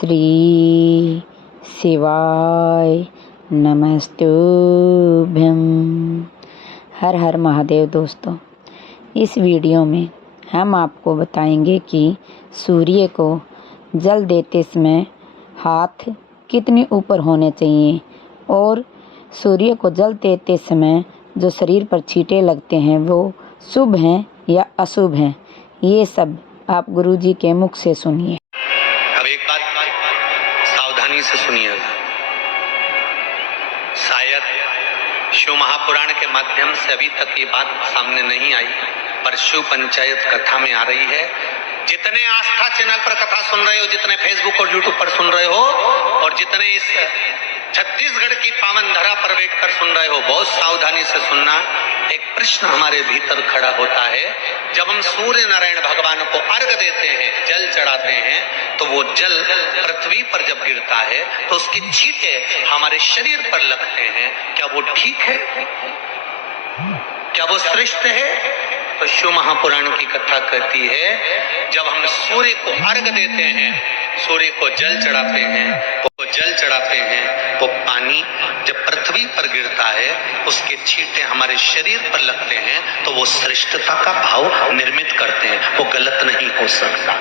श्री शिवाय नमस्तुभ्यं। हर हर महादेव। दोस्तों, इस वीडियो में हम आपको बताएंगे कि सूर्य को जल देते समय हाथ कितने ऊपर होने चाहिए और सूर्य को जल देते समय जो शरीर पर छींटे लगते हैं वो शुभ हैं या अशुभ हैं, ये सब आप गुरुजी के मुख से सुनिए। अब एक बात सावधानी से सुनिए। शायद शिव महापुराण के माध्यम से अभी तक ये बात सामने नहीं आई, पर शिव पंचायत कथा में आ रही है। जितने आस्था चैनल पर कथा सुन रहे हो, जितने फेसबुक और यूट्यूब पर सुन रहे हो और जितने इस छत्तीसगढ़ की पावन धरा पर बैठकर सुन रहे हो, बहुत सावधानी से सुनना। एक प्रश्न हमारे भीतर खड़ा होता है, जब हम सूर्य नारायण भगवान को अर्घ देते हैं, जल चढ़ाते हैं, तो वो जल पृथ्वी पर जब गिरता है तो उसकी छींटे हमारे शरीर पर लगते हैं। क्या वो ठीक है? क्या वो श्रेष्ठ है? तो शिव महापुराण की कथा कहती है, जब हम सूर्य को अर्घ देते हैं, सूर्य को जल चढ़ाते हैं, वो जल चढ़ाते हैं, वो पानी जब पृथ्वी पर गिरता है, उसके छींटे हमारे शरीर पर लगते हैं, तो वो श्रेष्ठता का भाव निर्मित करते हैं। वो गलत नहीं हो सकता।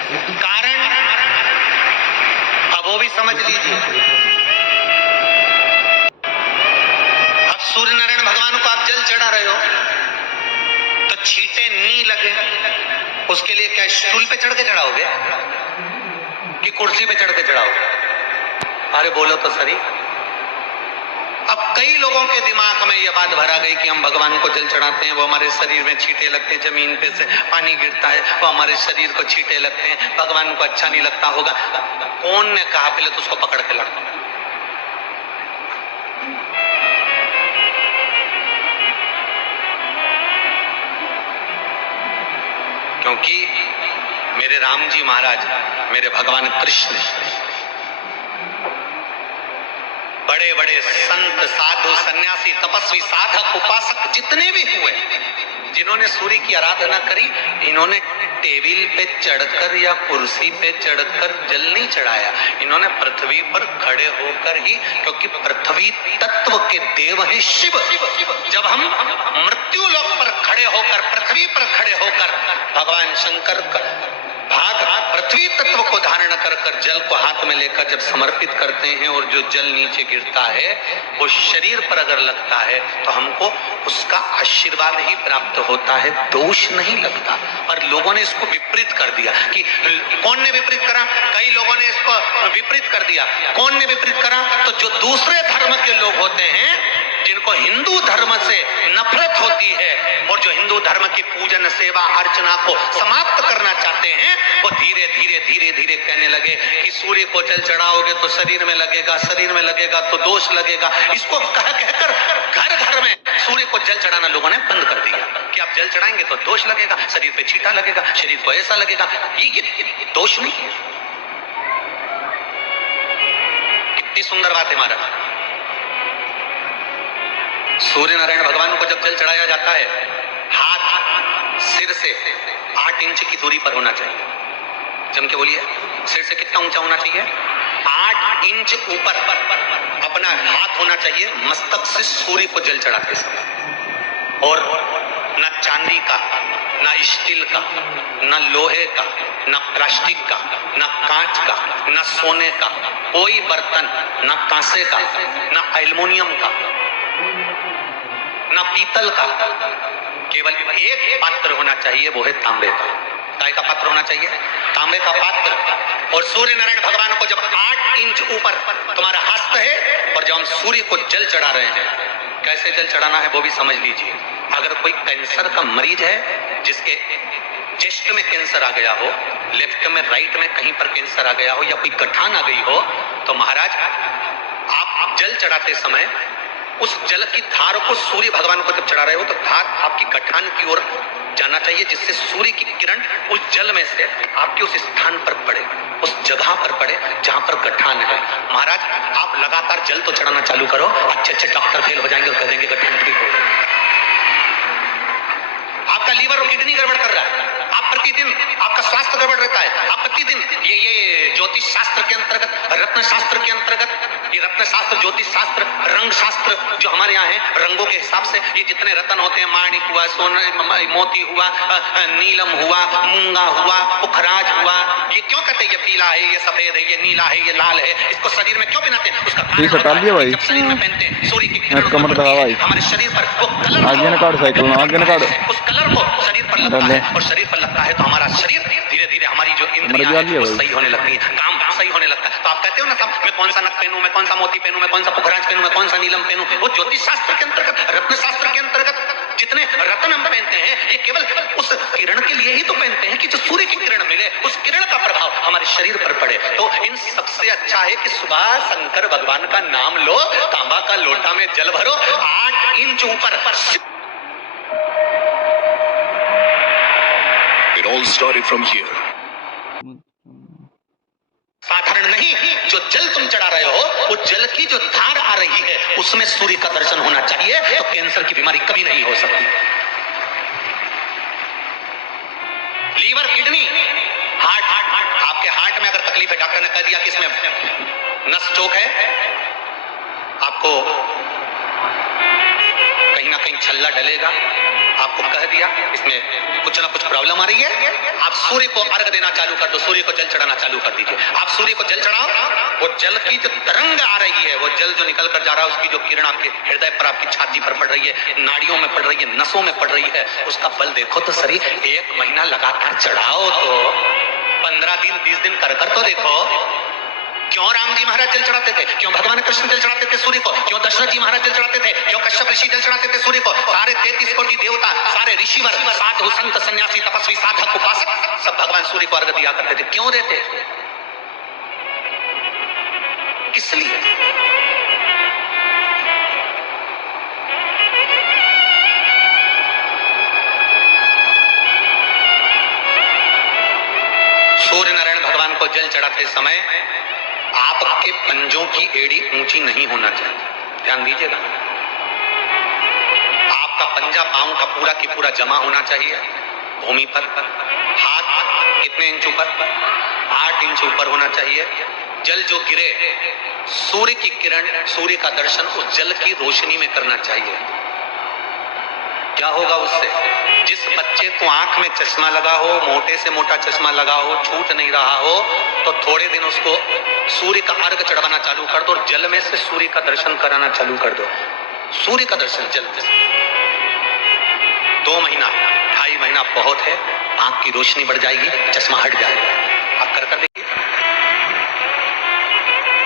कारण अब वो भी समझ लीजिए। अब सूर्य नारायण भगवान को आप जल चढ़ा रहे हो तो छींटे नहीं लगे, उसके लिए क्या स्टूल पे चढ़ के चढ़ाओगे कि कुर्सी पे चढ़ के चढ़ाओगे? अरे बोलो तो सही। अब कई लोगों के दिमाग में यह बात भरा गई कि हम भगवान को जल चढ़ाते हैं, वो हमारे शरीर में छींटे लगते हैं, जमीन पे से पानी गिरता है, वो हमारे शरीर को छींटे लगते हैं, भगवान को अच्छा नहीं लगता होगा। कौन ने कहा? पहले तो उसको पकड़ के लड़ो। क्योंकि मेरे राम जी महाराज, मेरे भगवान कृष्ण, बड़े बड़े संत, साधु, सन्यासी, तपस्वी, साधक, उपासक जितने भी हुए, जिन्होंने सूर्य की आराधना करी, इन्होंने टेबल पे चढ़कर या कुर्सी पे चढ़कर जल नहीं चढ़ाया। इन्होंने पृथ्वी पर खड़े होकर ही, क्योंकि पृथ्वी तत्व के देव हैं शिव। जब हम मृत्यु लोक पर खड़े होकर, पृथ्वी पर खड़े होकर भगवान शंकर का भाग पृथ्वी तत्व को धारण कर कर जल को हाथ में लेकर जब समर्पित करते हैं और जो जल नीचे गिरता है वो शरीर पर अगर लगता है तो हमको उसका आशीर्वाद ही प्राप्त होता है, दोष नहीं लगता। और लोगों ने इसको विपरीत कर दिया। कि कौन ने विपरीत करा? कई लोगों ने इसको विपरीत कर दिया। कौन ने विपरीत करा? तो जो दूसरे धर्म के लोग होते हैं, जिनको हिंदू धर्म से नफरत होती है और जो हिंदू धर्म की पूजन, सेवा, अर्चना को समाप्त करना चाहते हैं, वो धीरे धीरे धीरे धीरे कहने लगे कि सूर्य को जल चढ़ाओगे तो शरीर में लगेगा, शरीर में लगेगा तो दोष लगेगा। इसको कह कहकर घर घर में सूर्य को जल चढ़ाना लोगों ने बंद कर दिया कि आप जल चढ़ाएंगे तो दोष लगेगा, शरीर पे छींटा लगेगा, शरीर को ऐसा लगेगा। ये दोष नहीं है। कितनी सुंदर बात है महाराज। सूर्य नारायण भगवान को जब जल चढ़ाया जाता है, हाथ सिर से 8 इंच की दूरी पर होना चाहिए। जम के बोलिए, सिर से कितना ऊंचा होना चाहिए? 8 इंच ऊपर अपना हाथ होना चाहिए मस्तक से सूर्य को जल चढ़ाते समय। और न चांदी का, न स्टील का, न लोहे का, न प्लास्टिक का, न कांच का, न सोने का कोई बर्तन, न कांसे का, न एल्युमिनियम का, न पीतल का, केवल एक पात्र होना चाहिए, वो है तांबे का। काय का पात्र होना चाहिए? तांबे का पात्र। और सूर्य नारायण भगवान को जब 8 इंच ऊपर तुम्हारा हस्त है और जब हम सूर्य को जल चढ़ा रहे हैं, कैसे जल चढ़ाना है वो भी समझ लीजिए। अगर कोई कैंसर का मरीज है, जिसके चेस्ट में कैंसर आ गया हो, लेफ्ट में, राइट में कहीं पर कैंसर आ गया हो, या कोई गठान आ गई हो, तो महाराज आप जल चढ़ाते समय उस जल की धार को सूर्य भगवान को जब चढ़ा रहे हो तो धार आपकी गठान की ओर जाना चाहिए, जिससे सूर्य की किरण उस जल में से आपके उस स्थान पर पड़े, उस जगह पर पड़े जहां पर गठान है। महाराज आप लगातार जल तो चढ़ाना चालू करो, अच्छे अच्छे डॉक्टर फेल हो जाएंगे और कह देंगे गठान ठीक हो। आपका लीवर और किडनी गड़बड़ कर रहा है, आप प्रतिदिन आपका स्वास्थ्य गड़बड़ रहता है, आप प्रतिदिन ये ज्योतिष शास्त्र के अंतर्गत, रत्न शास्त्र के अंतर्गत, ये रत्न शास्त्र, ज्योतिष शास्त्र, रंग शास्त्र जो हमारे यहाँ है, रंगों के हिसाब से ये जितने रत्न होते हैं, माणिक हुआ, सोना, मोती हुआ, नीलम हुआ, मूंगा हुआ, पुखराज हुआ, ये क्यों कहते हैं ये पीला है, ये सफेद है, ये नीला है, ये लाल है, इसको शरीर में क्यों पहनाते हैं? उसका कारण होता है जब शरीर में पहनते हैं सूर्य की किरण हमारे शरीर पर वो कलर, उस कलर को शरीर पर लगता है, और शरीर पर लगता है तो हमारा शरीर धीरे धीरे, हमारी जो इंद्रियां हैं वो सही होने लगती है, काम सही होने लगता है। तो आप कहते हो ना साहब, मैं कौन सा नख पहनूं, मैं कौन सा मोती पहनूं, मैं कौन सा पुखराज पहनूं, मैं कौन सा नीलम पहनूं, वो ज्योतिष शास्त्र के अंतर्गत, रत्न शास्त्र के अंतर्गत जितने रत्न हम पहनते हैं, ये केवल उस किरण के लिए ही तो पहनते हैं कि जो सूर्य की किरण मिले, उस किरण का प्रभाव हमारे शरीर पर पड़े। तो इन सबसे अच्छा है कि सुबह शंकर भगवान का नाम लो, तांबा का लोटा में जल भरो, 8 इंच ऊपर। It all started from here. साधारण नहीं, जो जल तुम चढ़ा रहे हो, वो जल की जो धार आ रही है, उसमें सूर्य का दर्शन होना चाहिए, तो कैंसर की बीमारी कभी नहीं हो सकती। लीवर, किडनी, हार्ट, आपके हार्ट में अगर तकलीफ है, डॉक्टर ने कह दिया कि इसमें नस चौक है, आपको कहीं ना कहीं छल्ला डलेगा, आपको कह दिया इसमें कुछ ना कुछ प्रॉब्लम आ रही है, आप सूर्य को अर्घ देना चालू कर दो, सूर्य को जल चढ़ाना चालू कर दीजिए। आप सूर्य को जल चढ़ाओ, वो जल की जो तरंग आ रही है, वो जल जो निकल कर जा रहा है, उसकी जो किरण आपके हृदय पर, आपकी छाती पर पड़ रही है, नाड़ियों में पड़ रही है, नसों में पड़ रही है, उसका बल देखो तो शरीर 1 महीना लगातार चढ़ाओ, तो 15 दिन 20 दिन कर तो देखो। क्यों राम जी महाराज जल चढ़ाते थे, क्यों भगवान कृष्ण जल चढ़ाते थे सूर्य को, क्यों दशरथ जी महाराज जल चढ़ाते थे, क्यों कश्यप ऋषि जल चढ़ाते थे सूर्य को, सारे 33 कोटि देवता, सारे ऋषिवर, साधु संत सन्यासी तपस्वी साधक उपासक सब भगवान सूर्य को अर्घ दिया करते थे। क्यों देते? किस लिए? सूर्य नारायण भगवान को जल चढ़ाते समय आपके पंजों की एड़ी ऊंची नहीं होना चाहिए, ध्यान दीजिएगा। आपका पंजा पांव का पूरा की पूरा जमा होना चाहिए भूमि पर। हाथ कितने इंच ऊपर? 8 इंच ऊपर होना चाहिए। जल जो गिरे, सूर्य की किरण, सूर्य का दर्शन उस जल की रोशनी में करना चाहिए। क्या होगा उससे? जिस बच्चे को आंख में चश्मा लगा हो, मोटे से मोटा चश्मा लगा हो, छूट नहीं रहा हो, तो थोड़े दिन उसको सूर्य का अर्घ चढ़वाना चालू कर दो और जल में से सूर्य का दर्शन कराना चालू कर दो। सूर्य का दर्शन जल में। 2 महीना 2.5 महीना बहुत है, आंख की रोशनी बढ़ जाएगी, चश्मा हट जाएगा। आप कर देखिए।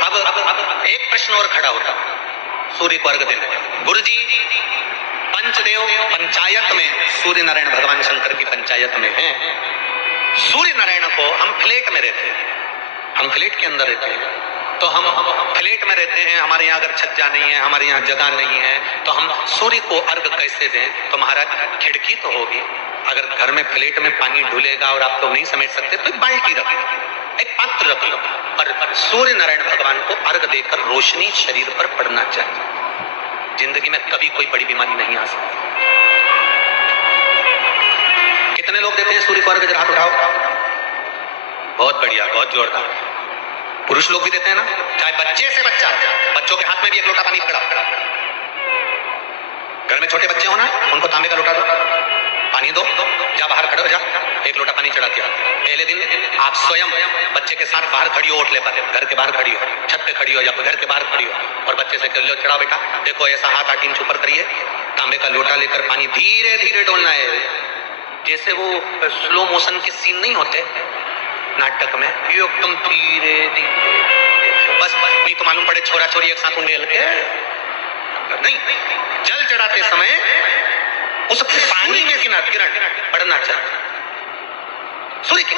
अब एक प्रश्न और खड़ा होता है सूर्य को अर्घ देने। गुरुजी, पंचदेव पंचायत में सूर्य नारायण भगवान शंकर की पंचायत में हैं। सूर्य नारायण को हम फ्लैट में रहते हैं, हम फ्लैट के अंदर रहते हैं, तो हम फ्लैट में रहते हैं, हमारे यहाँ अगर छज्जा नहीं है, हमारे यहाँ जगह नहीं है, तो हम सूर्य को अर्घ कैसे दें? तो महाराज खिड़की तो होगी, अगर घर में फ्लैट में पानी ढुलेगा और आप लोग नहीं समझ सकते तो एक बाल्टी रख लो, एक पात्र रख लो, और सूर्य नारायण भगवान को अर्घ देकर रोशनी शरीर पर पड़ना चाहिए। जिंदगी में कभी कोई बड़ी बीमारी नहीं आ सकती। कितने लोग देते हैं सूर्य को अर्घ? हाथ उठाओ। बहुत बढ़िया, बहुत जोरदार। पुरुष लोग भी देते हैं ना, चाहे बच्चे से बच्चा, बच्चों के हाथ में भी एक लोटा पानी पकड़ा। घर में छोटे बच्चे हो ना, उनको तांबे का लोटा दो, पानी दो, जा बाहर खड़े हो जा, एक लोटा पानी चढ़ा के। पहले दिन आप स्वयं बच्चे के साथ बाहर खड़ी हो, ओटले पर, घर के बाहर खड़ी हो, छत पे खड़ी हो या घर के बाहर खड़ी हो, और बच्चे से कह लो, चढ़ा बेटा, देखो ऐसा हाथ 8 इंच ऊपर करिए, तांबे का लोटा लेकर पानी धीरे धीरे डोलना है। जैसे वो स्लो मोशन के सीन नहीं होते नाटक में, ये एकदम धीरे धीरे, बस नहीं तो मालूम पड़े छोरा छोरी एक साथ उंडेल के नहीं। जल चढ़ाते समय उस पानी में किरण पड़ना चाहिए सूर्य की।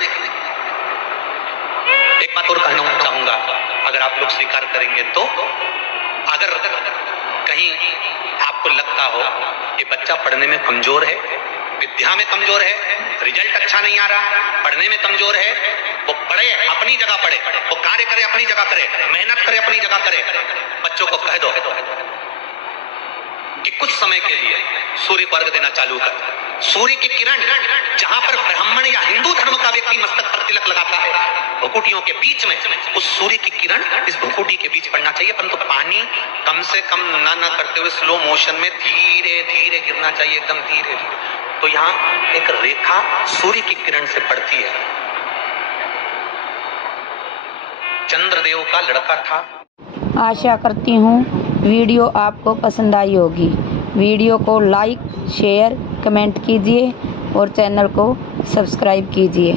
एक बात और कहना चाहूंगा, अगर आप लोग स्वीकार करेंगे तो, अगर कहीं आपको लगता हो कि बच्चा पढ़ने में कमजोर है, विद्या में कमजोर है, रिजल्ट अच्छा नहीं आ रहा, पढ़ने में कमजोर है, वो पढ़े, अपनी जगह पढ़े, वो कार्य करे, अपनी जगह करे, मेहनत करे, अपनी जगह करे। बच्चों को कह दो कि कुछ समय के लिए सूर्य को अर्घ देना चालू कर। सूर्य की किरण जहां पर ब्राह्मण या हिंदू धर्म का व्यक्ति मस्तक पर तिलक लगाता है, भुकुटियों के बीच में उस सूर्य की किरण इस भुकुटी के बीच पड़ना चाहिए, परंतु पानी कम से कम ना करते हुए स्लो मोशन में धीरे धीरे गिरना चाहिए, एकदम धीरे धीरे। तो यहाँ एक रेखा सूर्य की किरण से पड़ती है। चंद्रदेव का लड़का था। आशा करती हूँ वीडियो आपको पसंद आई होगी। वीडियो को लाइक, शेयर, कमेंट कीजिए और चैनल को सब्सक्राइब कीजिए।